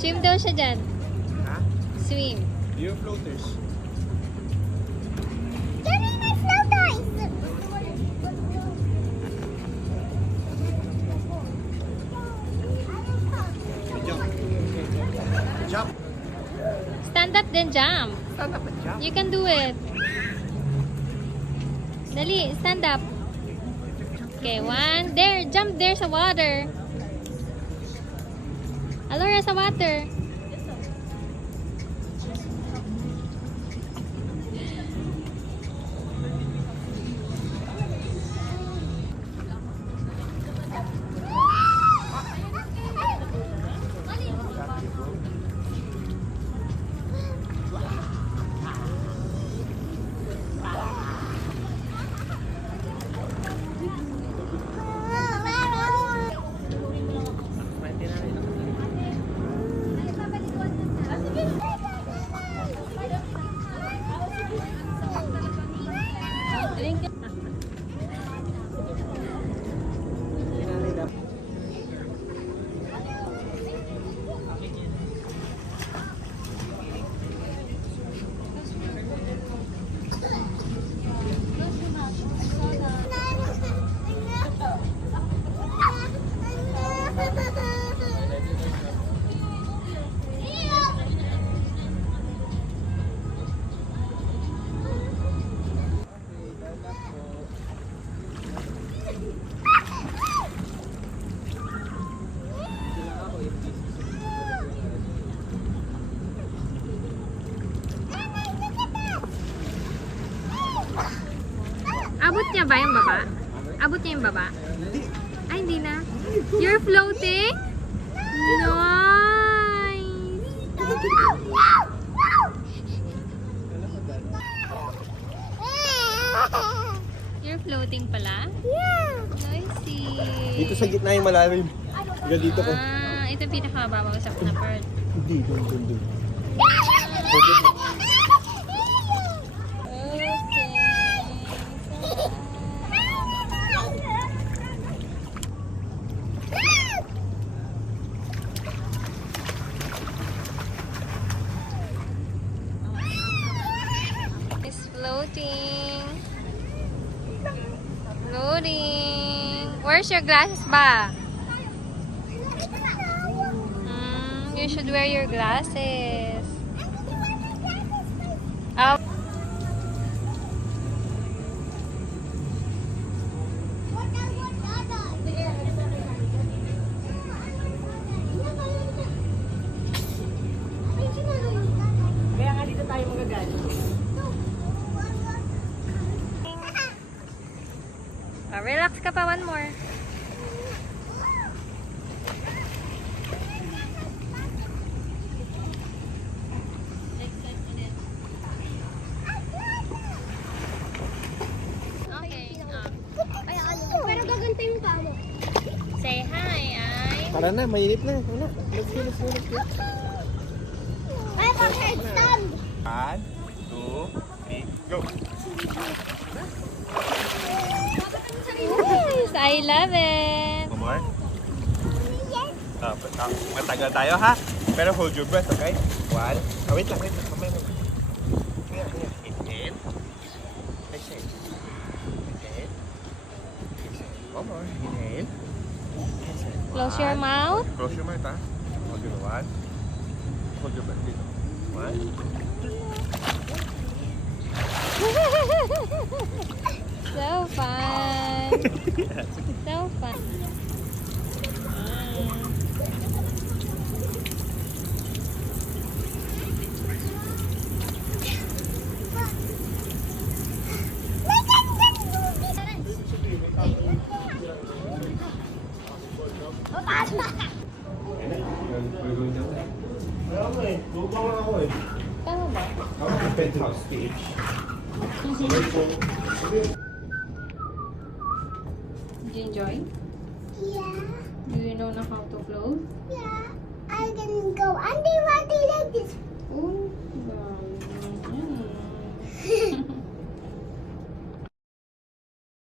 Swim daw siya dyan. Ha? Swim. Yung floaters. Daddy, my floaters! Jump. Jump. Stand up then jump. Stand up and jump. You can do it. Dali, stand up. Okay, one. There, jump there sa water. Alora, sa water. Abot niya ba yung baba? Abot niya yung baba? Hindi. Ay, hindi na. You're floating? Nice! You're floating pala? Yeah! Noisy. Dito sa gitna yung malalim. Higa dito ko. Ah, ito yung pinakababagsak na part. Hindi, dun. It's floating. Floating. Where's your glasses ba? You should wear your glasses. Oh. Kaya nga dito tayo magagaling. Relax ka pa, one more. Okay. Pero gaganto yung paa mo. Say hi, ay. Tara na, mainit na. Ano? Let's go. Ay, pang-headstand! 1, 2, 3, go! Nice! I love it! One more. Matagal tayo ha. Pero hold your breath, okay? 1. Wait lang. Mamaya. Inhale. Exhale. Inhale. One more. Inhale. Exhale. Close your mouth. Close your mouth, ha? Hold your breath. Hold your breath dito. 1. So fun! So fun! Tama ba? Ako ang penthouse stage. Did you enjoy? Yeah, Do you know na how to float? yeah. I can go underwater like this. Oh, wow.